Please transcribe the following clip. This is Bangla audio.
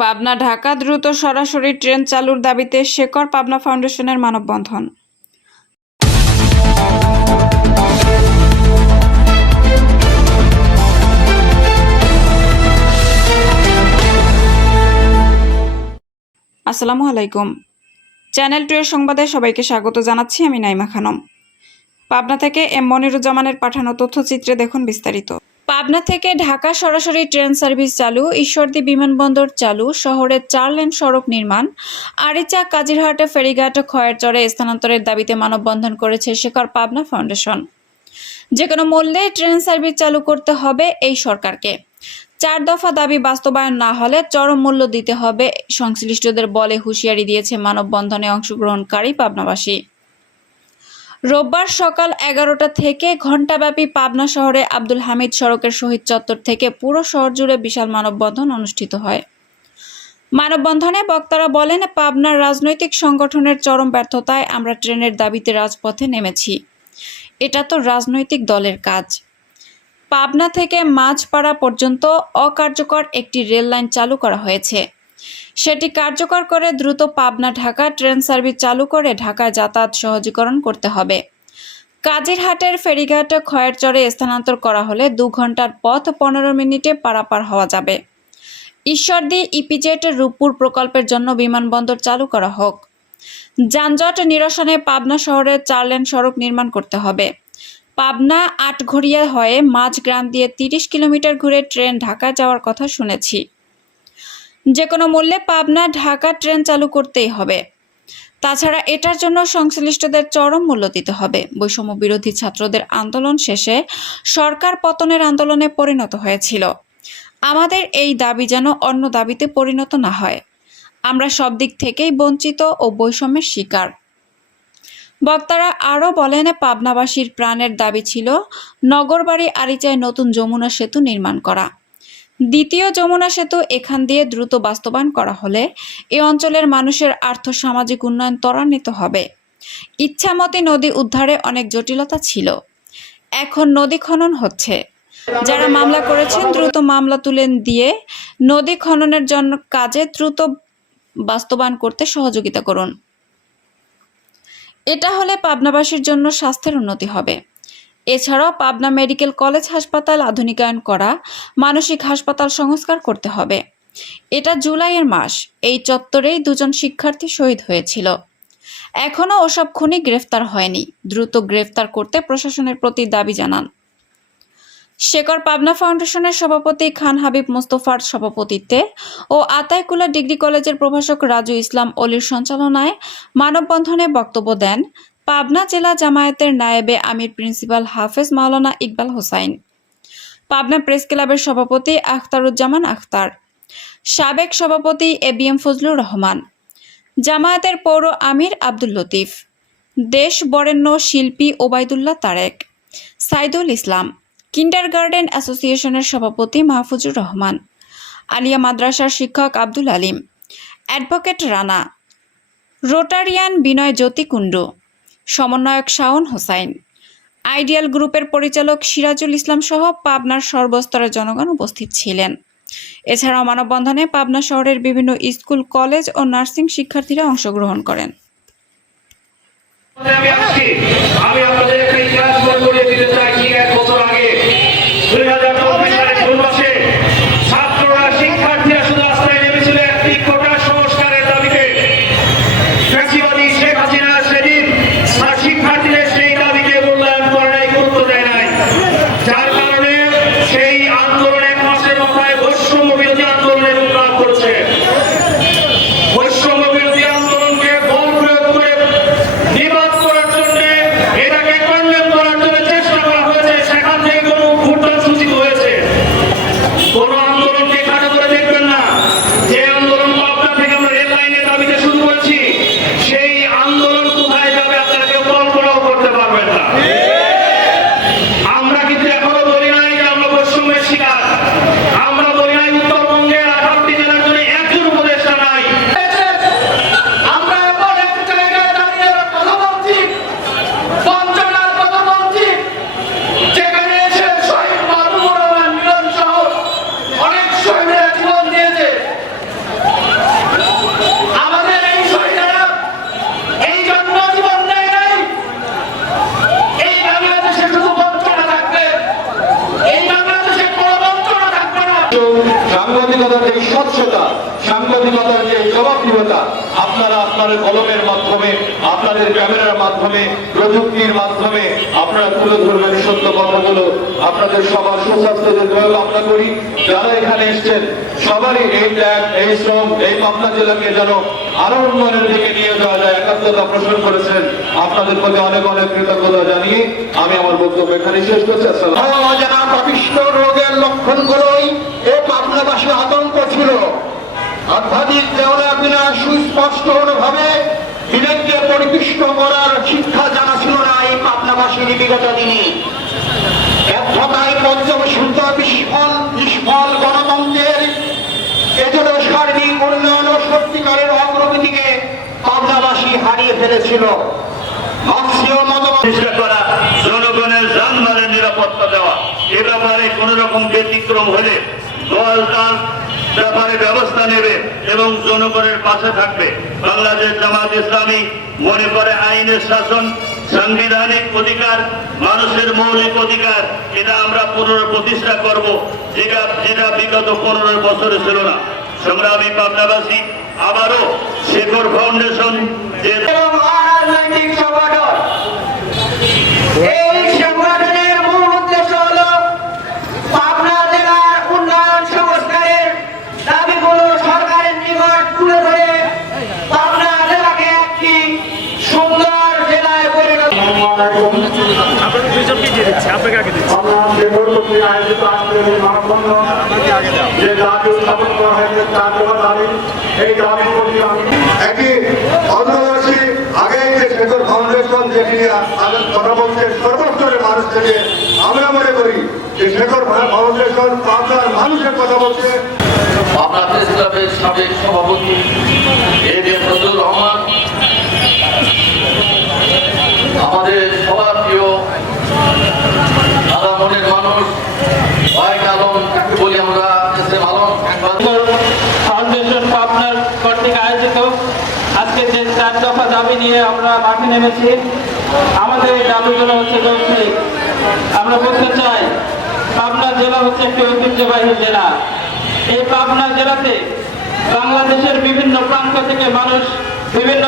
পাবনা ঢাকা দ্রুত সরাসরি ট্রেন চালুর দাবিতে শেকর পাবনা ফাউন্ডেশনের মানববন্ধন। আসসালামু আলাইকুম। চ্যানেল 2 এর সংবাদে সবাইকে স্বাগত জানাচ্ছি। আমি নাইমা খানম। পাবনা থেকে এম মনিরুজ্জামানের পাঠানো তথ্যচিত্রে দেখুন বিস্তারিত। পাবনা থেকে ঢাকা সরাসরি ট্রেন সার্ভিস চালু, ঈশ্বরদী বিমানবন্দর চালু, শহরে 4 লেন সড়ক নির্মাণ, আরিচা কাজিরহাট ফেরিঘাট খয়েরচরে স্থানান্তরের দাবিতে মানববন্ধন করেছে শেকর পাবনা ফাউন্ডেশন। যে কোনো মূল্যে ট্রেন সার্ভিস চালু করতে হবে এই সরকারকে। 4 দফা দাবি বাস্তবায়ন না হলে চরম মূল্য দিতে হবে সংশ্লিষ্টদের বলে হুঁশিয়ারি দিয়েছে মানববন্ধনে অংশগ্রহণকারী পাবনাবাসী। রোববার সকাল 11টা থেকে ঘণ্টাব্যাপী পাবনা শহরে আব্দুল হামিদ সড়কের শহীদ চত্বর থেকে পুরো শহর জুড়ে বিশাল মানববন্ধন অনুষ্ঠিত হয়। মানববন্ধনে বক্তারা বলেন, পাবনার রাজনৈতিক সংগঠনের চরম ব্যর্থতায় আমরা ট্রেনের দাবিতে রাজপথে নেমেছি। এটা তো রাজনৈতিক দলের কাজ। পাবনা থেকে মাঝপাড়া পর্যন্ত অকার্যকর একটি রেল লাইন চালু করা হয়েছে। সেটি কার্যকর করে দ্রুত পাবনা ঢাকা ট্রেন সার্ভিস চালু করে ঢাকায় যাতায়াত সহজীকরণ করতে হবে। কাজিরহাটের ফেরিঘাট খয়েরচরে স্থানান্তর করা হলে 2 ঘন্টার পথ 15 মিনিটে পারাপার হওয়া যাবে। ঈশ্বরদী ইপিজেড রূপপুর প্রকল্পের জন্য বিমানবন্দর চালু করা হোক। যানজট নিরসনে পাবনা শহরে 4 লেন সড়ক নির্মাণ করতে হবে। পাবনা আটঘরিয়া হয়ে মাঝগ্রাম দিয়ে 30 কিলোমিটার ঘুরে ট্রেন ঢাকা যাওয়ার কথা শুনেছি। যে কোনো মূল্যে পাবনা ঢাকা ট্রেন চালু করতেই হবে। তাছাড়া এটার জন্য সংশ্লিষ্টদের চরম মূল্য দিতে হবে। বৈষম্য বিরোধী ছাত্রদের আন্দোলন শেষে সরকার পতনের আন্দোলনে পরিণত হয়েছিল। আমাদের এই দাবি যেন অন্য দাবিতে পরিণত না হয়। আমরা সব দিক থেকেই বঞ্চিত ও বৈষম্যের শিকার। বক্তারা আরও বলেন, পাবনাবাসীর প্রাণের দাবি ছিল নগরবাড়ি আরিচায় নতুন যমুনা সেতু নির্মাণ করা। দ্বিতীয় যমুনা সেতু এখান দিয়ে দ্রুত বাস্তবায়ন করা হলে এ অঞ্চলের মানুষের আর্থ-সামাজিক উন্নয়ন ত্বরান্বিত হবে। ইচ্ছামতি নদী উদ্ধারে অনেক জটিলতা ছিল। এখন নদী খনন হচ্ছে। যারা মামলা করেছেন দ্রুত মামলা তুলে দিয়ে নদী খননের জন্য কাজে দ্রুত বাস্তবায়ন করতে সহযোগিতা করুন। এটা হলে পাবনাবাসীর জন্য স্বাস্থ্যের উন্নতি হবে। এছাড়াও পাবনা মেডিকেল কলেজ হাসপাতাল আধুনিকায়ন করা, মানসিক হাসপাতাল সংস্কার করতে হবে। এটা জুলাইয়ের মাস। এই চত্বরেই 2 জন শিক্ষার্থী শহীদ হয়েছিল। এখনও ওসব খুনি গ্রেফতার হয়নি। দ্রুত গ্রেফতার করতে প্রশাসনের প্রতি দাবি জানান। শেকর পাবনা ফাউন্ডেশনের সভাপতি খান হাবিব মোস্তফার সভাপতিত্বে ও আতাইকুলা ডিগ্রি কলেজের প্রভাষক রাজু ইসলাম অলির সঞ্চালনায় মানববন্ধনে বক্তব্য দেন পাবনা জেলা জামায়াতের নায়েবে আমির প্রিন্সিপাল হাফেজ মাওলানা ইকবাল হোসাইন, পাবনা প্রেস ক্লাবের সভাপতি আখতারুজ্জামান আখতার, সাবেক সভাপতি এবিএম ফজলুর রহমান, জামায়াতের পৌর আমির আব্দুল লতিফ, দেশ বরেণ্য শিল্পী ওবায়দুল্লাহ তারেক, সাইদুল ইসলাম, কিন্ডারগার্টেন অ্যাসোসিয়েশনের সভাপতি মাহফুজুর রহমান, আলিয়া মাদ্রাসার শিক্ষক আব্দুল আলিম, অ্যাডভোকেট রানা, রোটারিয়ান বিনয় জ্যোতি কুণ্ডু, সমন্বয়ক শাওন হোসাইন, আইডিয়াল গ্রুপের পরিচালক সিরাজুল ইসলাম সহ পাবনার সর্বস্তরের জনগণ উপস্থিত ছিলেন। এছাড়াও মানববন্ধনে পাবনা শহরের বিভিন্ন স্কুল, কলেজ ও নার্সিং শিক্ষার্থীরা অংশগ্রহণ করেন। আমি আপনাদের একটা ইতিহাস বলে দিতে চাই। ঠিক 1 বছর আগে 2024 সালের জুন মাসে ছাত্ররা, শিক্ষার্থীরা শুধু রাস্তায় নেমেছিল একটি কোটা সংস্কারের দাবিতে। ফ্যাসিবাদী শেখ হাসিনা সেদিন শিক্ষার্থীদের সেই দাবিকে মূল্যায়ন করে নাই, গুরুত্ব দেয় নাই। যার কারণে সেই আন্দোলন 1 মাসের মাথায় বৈষম্য বিরোধী আন্দোলনের রূপ লাভ করেছে। বৈষম্য বিরোধী আন্দোলনকে বল প্রয়োগ করে বিবাদ করার জন্য, এটাকে কন্ডেম করার জন্য চেষ্টা করা হয়েছে। সেখান থেকে কোনো ভুট্টান সূচিত হয়েছে। কোন আন্দোলনকে খাটো করে দেখবেন না। যে আন্দোলন পাবনা থেকে আমরা রেল লাইনের দাবিতে শুরু করেছি, সেই আন্দোলন কোথায় যাবে আপনারা কেউ কল্পনাও করতে পারবেন না। আমরা কিন্তু এখনো বলি না সাংবাদিকতার যে স্বচ্ছতা, সাংবাদিকতার যে জবাবদিহিতা আপনারা আপনাদের কলমের মাধ্যমে, আপনাদের ক্যামেরার মাধ্যমে, প্রযুক্তির মাধ্যমে আপনারা তুলে ধরবেন সত্য কথাগুলো। আপনাদের সবার সুস্বাস্থ্যের দোয়া কামনা করি। যারা এখানে এসছেন সবারই এই ত্যাগ, এই শ্রম, এই পাবনা জেলাকে যেন আরো উন্নয়নের দিকে নিয়ে যাওয়া যায়, একাত্মতা পোষণ করেছেন। আপনাদের প্রতি অনেক অনেক কৃতজ্ঞতা জানিয়ে আমি আমার বক্তব্য এখানে শেষ করছি। আসসালাম। অজানা পাপিষ্ঠ রোগের লক্ষণগুলোই এই পাবনাবাসী আতঙ্ক ছিল। আধ্যাত্মিক দেওয়া বিনা সুস্পষ্ট ভাবে বিবেককে পরিপুষ্ট করার শিক্ষা জানা ছিল না এই পাবনাবাসীর বিগত দিনে। ব্যর্থতায় পর্যবসিত নিষ্ফল গণতন্ত্রের এজন্য সার্বিক উন্নয়ন ও সত্যিকারের অগ্রগতিকে পাবনাবাসী হারিয়ে ফেলেছিল। মার্ক্সীয় মতবাদ চেষ্টা করা, জনগণের জানমালের নিরাপত্তা দেওয়া, এ ব্যাপারে কোন রকম ব্যতিক্রম হলে দল তার ব্যাপারে ব্যবস্থা নেবে এবং জনগণের পাশে থাকবে। বাংলাদেশ জামাত ইসলামী মনে করে আইনের শাসন, সাংবিধানিক অধিকার, মানুষের মৌলিক অধিকার, এটা আমরা পুনঃপ্রতিষ্ঠা করব, যেটা বিগত 15 বছরে ছিল না। সংগ্রামী পাবনাবাসী, আবারও শেখর ফাউন্ডেশন যে এবং অরাজনৈতিক সংগঠন, এই সংগঠনের মূল উদ্দেশ্য হল পাবনা জেলার উন্নয়ন সংস্কারের দাবিগুলো সরকারের নিকট তুলে ধরে পাবনা জেলাকে একটি সুন্দর জেলায় পরিণত একই অন্যবাসী আগে যে শেখর ফাউন্ডেশন যেটি নিয়ে আমাদের কথা বলছে সর্বস্তরের মানুষ থেকে, আমরা মনে করি যে শেখর ফাউন্ডেশন পাবনার মানুষের কথা বলছে। পাবনা প্রেস ক্লাবের সাবেক সভাপতি এ.বি.এম. ফজলুর রহমান, আমাদের সবার প্রিয় আলামনের মানুষ ওয়াইড আলম, যাকে বলি আমরা এস.এম. আলম ফাউন্ডেশন পাবনার কর্তৃক আয়োজিত আজকে যে 4 দফা দাবি নিয়ে আমরা মাঠে নেমেছি, আমাদের এই দাবিগুলো হচ্ছে যৌক্তিক। আমরা বলতে চাই, পাবনা জেলা হচ্ছে একটি ঐতিহ্যবাহী জেলা। এই পাবনা জেলাতে বাংলাদেশের বিভিন্ন প্রান্ত থেকে মানুষ বিভিন্ন